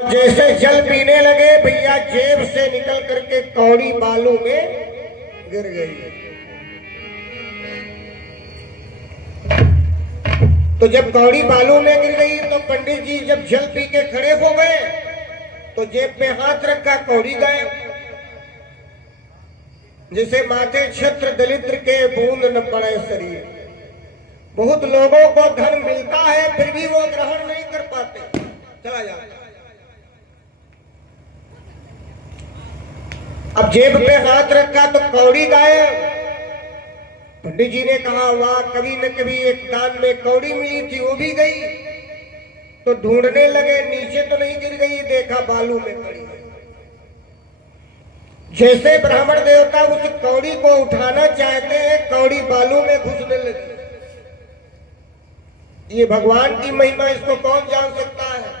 जैसे जल पीने लगे भैया जेब से निकल करके कौड़ी बालू में गिर गई। तो जब कौड़ी बालू में गिर गई तो पंडित जी जब जल पी के खड़े हो गए तो जेब में हाथ रखा, कौड़ी गायब। जिसे माथे छत्र दलिद्र के बूंद न पड़े शरीर। बहुत लोगों को धन मिलता है फिर भी वो ग्रहण नहीं कर पाते, चला जाता। अब जेब पे हाथ रखा तो कौड़ी गायब। पंडित जी ने कहा वाह, कभी न कभी एक दान में कौड़ी मिली थी वो भी गई। तो ढूंढने लगे, नीचे तो नहीं गिर गई, देखा बालू में पड़ी। जैसे ब्राह्मण देवता उस कौड़ी को उठाना चाहते हैं, कौड़ी बालू में घुसने लगी। ये भगवान की महिमा, इसको कौन जान सकता है।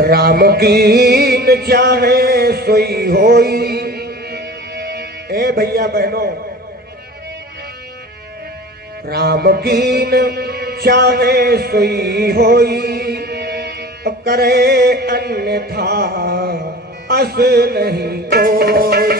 राम कीन चाहे सोई होई। ए भैया बहनों, राम कीन चाहे सोई होई, करे अन्यथा अस नहीं कोई।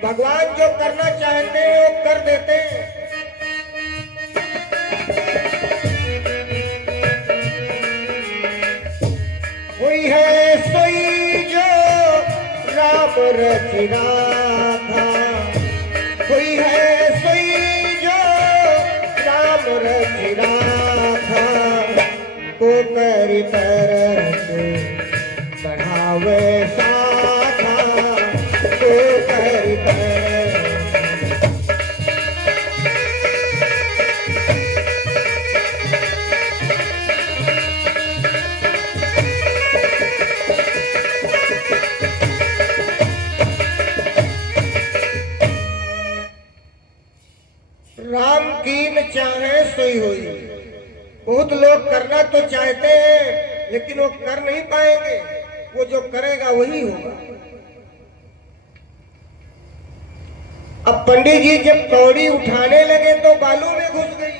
भगवान जो करना चाहते हैं वो कर देते हैं। कोई है सोई जो राम रचिरा था, कोई है सोई जो राम रचिरा था, को कर तरस बढ़ावे साथा, को कर राम कीन चाहे सोई होई। बहुत लोग करना तो चाहते हैं लेकिन वो कर नहीं पाएंगे। वो जो करेगा वही होगा। अब पंडित जी जब कौड़ी उठाने लगे तो बालू में घुस गई।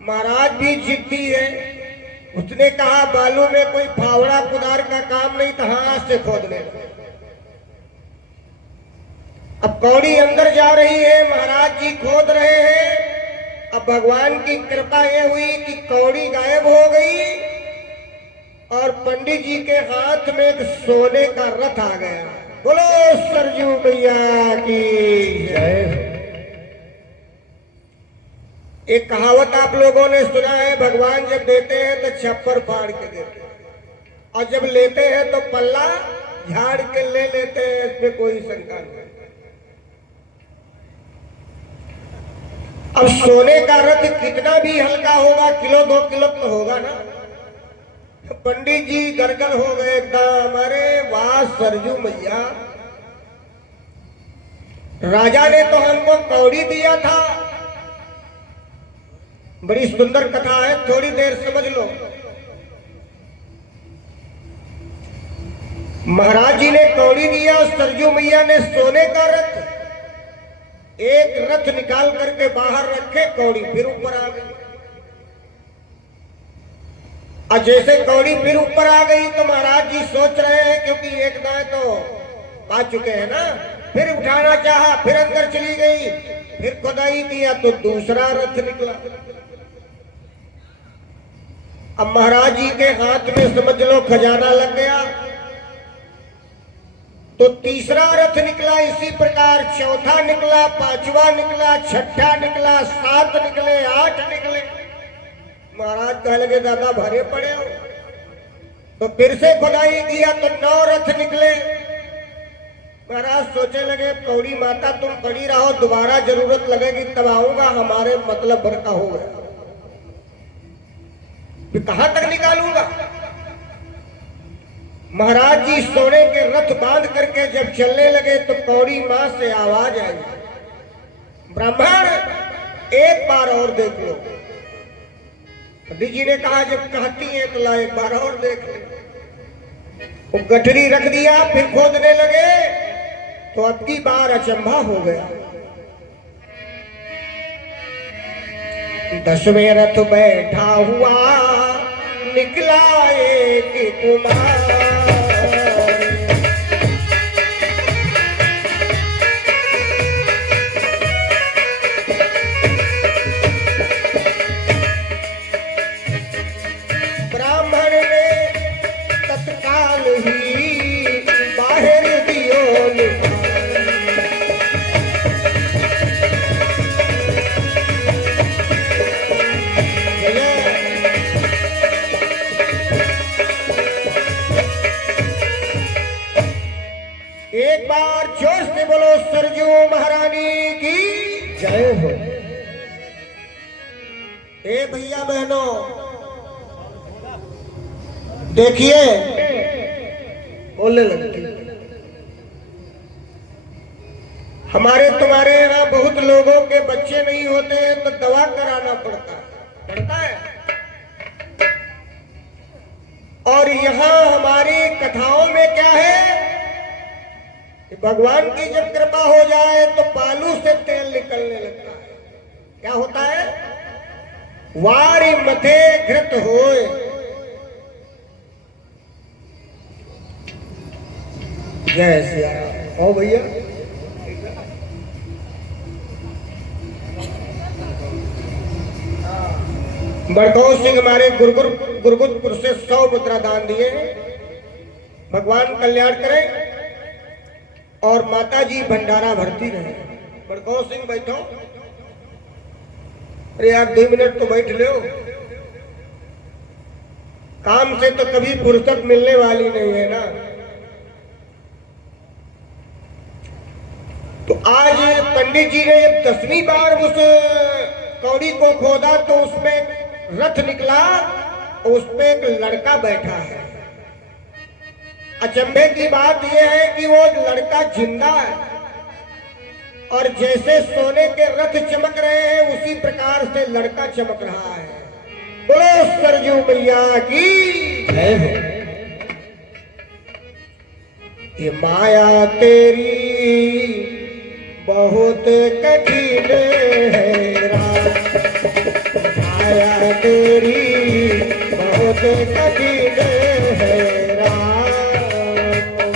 महाराज भी जिद्दी है, उसने कहा बालू में कोई फावड़ा कुदार का काम नहीं था, हाथ से खोदने लगे। अब कौड़ी अंदर जा रही है, महाराज जी खोद रहे हैं। अब भगवान की कृपा ये हुई कि कौड़ी गायब हो गई और पंडित जी के हाथ में एक सोने का रथ आ गया। बोलो सरजू मैया की जय। एक कहावत आप लोगों ने सुना है, भगवान जब देते हैं तो छप्पर फाड़ के देते हैं और जब लेते हैं तो पल्ला झाड़ के ले लेते हैं। इसमें कोई शंका नहीं। अब सोने का रथ कितना भी हल्का होगा, किलो 2 किलो तो होगा ना। पंडित जी गरगल हो गए एकदम। अरे वाह सरजू मैया, राजा ने तो हमको कौड़ी दिया था। बड़ी सुंदर कथा है, थोड़ी देर समझ लो। महाराज जी ने कौड़ी दिया, सरजू मैया ने सोने का रथ। एक रथ निकाल करके बाहर रखे, कौड़ी फिर ऊपर आ गई। और जैसे कौड़ी फिर ऊपर आ गई तो महाराज जी सोच रहे हैं, क्योंकि एक दाएं तो पा चुके हैं ना, फिर उठाना चाहा, फिर अंदर चली गई, फिर खुदाई किया तो दूसरा रथ निकला। अब महाराज जी के हाथ में समझ लो खजाना लग गया। तो तीसरा रथ निकला, इसी प्रकार चौथा निकला, पांचवा निकला, छठा निकला, 7 निकले, 8 निकले। महाराज कह लगे दादा भरे पड़े हो। तो फिर से खुदाई किया तो 9 रथ निकले। महाराज सोचे लगे कौड़ी माता तुम पड़ी रहो, दोबारा जरूरत लगेगी तब आऊंगा, हमारे मतलब भर का हो गया, कहां तक निकालूंगा। महाराज जी सोने के रथ बांध करके जब चलने लगे तो कौड़ी मां से आवाज आई, ब्राह्मण एक बार और देख लो। पंडित जी ने कहा जब कहती है तो ला एक बार और देख लो। वो गठरी रख दिया, फिर खोदने लगे तो अब की बार अचंभा हो गया। 10वें रथ बैठा हुआ निकला एक कुमार। ब्राह्मण ने तत्काल ही बाहर दियो एक बार जोश से बोलो सरजू महारानी की जय हो। ए भैया बहनों देखिए, बोलने लगती हमारे तुम्हारे यहाँ बहुत लोगों के बच्चे नहीं होते हैं तो दवा कराना पड़ता है। और यहाँ हमारी कथाओं में क्या है कि भगवान की जब कृपा हो जाए तो बालू से तेल निकलने लगता है। क्या होता है? वारी मथे घृत होए। जय सिया राम। ओ भैया बड़कौर सिंह हमारे गुरगुदपुर से 100 मुद्रा दान दिए। भगवान कल्याण करें और माता जी भंडारा भरती रहे। बड़कौर सिंह बैठो। अरे यार 2 मिनट तो बैठ लो। काम से तो कभी फुर्सत मिलने वाली नहीं है ना। तो आज पंडित जी ने 10वीं बार उस कौड़ी को खोदा तो उसमें रथ निकला और उसमें एक लड़का बैठा है। अचंभे की बात यह है कि वो लड़का जिंदा है और जैसे सोने के रथ चमक रहे हैं उसी प्रकार से लड़का चमक रहा है। बोलो सरजू मैया की जय हो। ये माया तेरी बहुत कठिन है राम, माया तेरी बहुत कठिन है राम,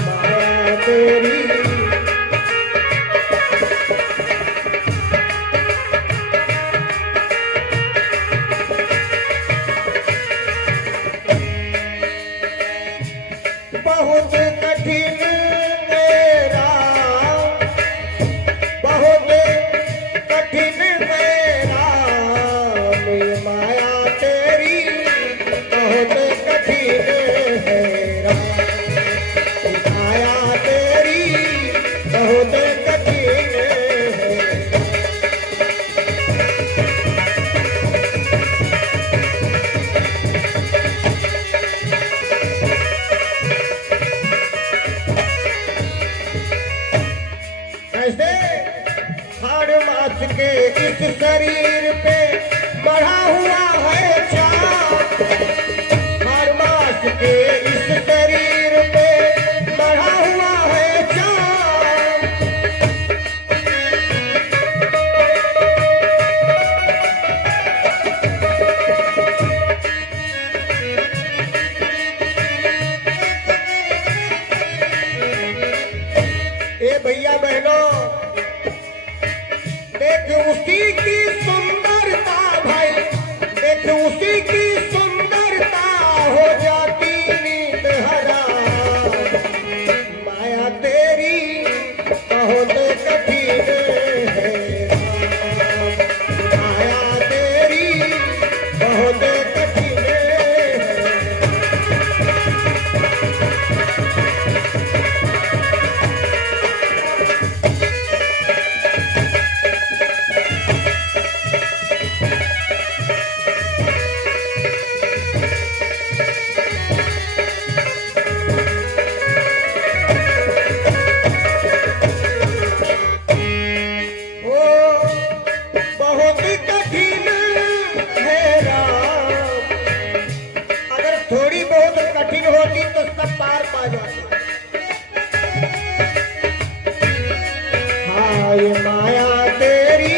माया तेरी। बहुत कठिन मेरा, बहुत कठिन मेरा, माया तेरी बहुत कठिन है राम, माया तेरी बहुत कठिन है। कैसे? हाड़ मास के इस शरीर पे मढ़ा हुआ है चाँद, हाड़ मास के इस शरीर पे मढ़ा हुआ है चाँद। ए भैया बहनों देख उसी की सुंदरता भाई, देख उसी की सुंदरता हो जाती नींद हराम, माया तेरी बहुत कठिन है राम, माया तेरी बहुत कठिन है। आवाज आती है। हाँ ये माया तेरी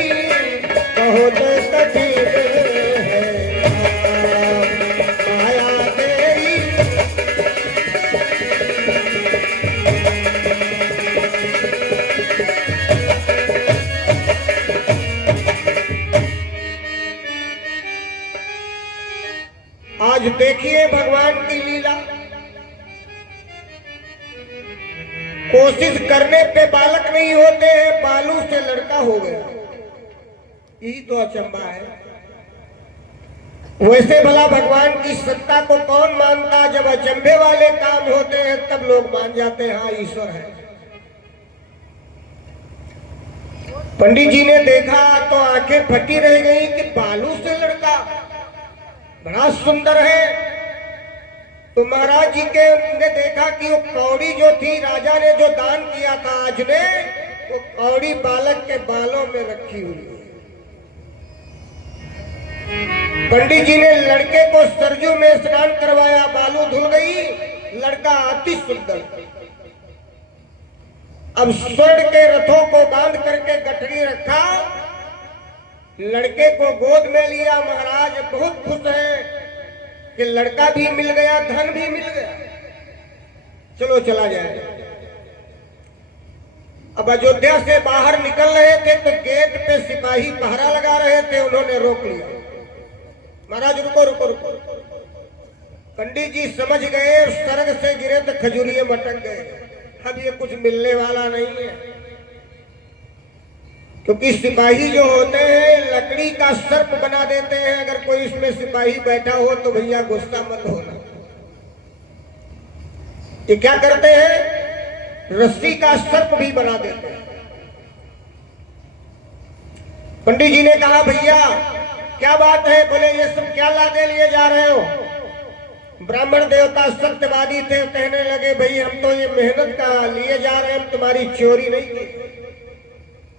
बहुत कठिन है, माया तेरी। आज देखिए भगवान की लीला, कोशिश करने पे बालक नहीं होते हैं, बालू से लड़का हो गया। यही तो अचंबा है। वैसे भला भगवान की सत्ता को कौन मानता, जब अचंभे वाले काम होते हैं तब लोग मान जाते हैं हाँ ईश्वर है। पंडित जी ने देखा तो आंखें फटी रह गई कि बालू से लड़का बड़ा सुंदर है। तो महाराज जी के ने देखा कि वो कौड़ी जो थी राजा ने जो दान किया था आज ने, वो कौड़ी बालक के बालों में रखी हुई है। पंडित जी ने लड़के को सरजू में स्नान करवाया, बालू धुल गई, लड़का अति सुंदर। अब स्वर्ण के रथों को बांध करके गठरी रखा, लड़के को गोद में लिया। महाराज बहुत खुश है कि लड़का भी मिल गया, धन भी मिल गया, चलो चला जाए। अब अयोध्या से बाहर निकल रहे थे तो गेट पे सिपाही पहरा लगा रहे थे, उन्होंने रोक लिया। महाराज रुको रुको रुको। पंडित जी समझ गए, स्वर्ग से गिरे तो खजूरिये मटक गए, अब ये कुछ मिलने वाला नहीं है। क्योंकि सिपाही जो होते हैं लकड़ी का सर्प बना देते हैं, अगर कोई इसमें सिपाही बैठा हो तो भैया गुस्सा मत होना। ये क्या करते हैं, रस्सी का सर्प भी बना देते हैं। पंडित जी ने कहा भैया क्या बात है, बोले ये सब क्या लादे लिए जा रहे हो। ब्राह्मण देवता सत्यवादी थे, कहने लगे भाई हम तो ये मेहनत का लिए जा रहे हैं, हम तुम्हारी चोरी नहीं की।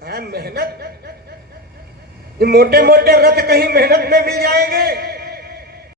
है मेहनत, ये मोटे मोटे रथ कहीं मेहनत में मिल जाएंगे।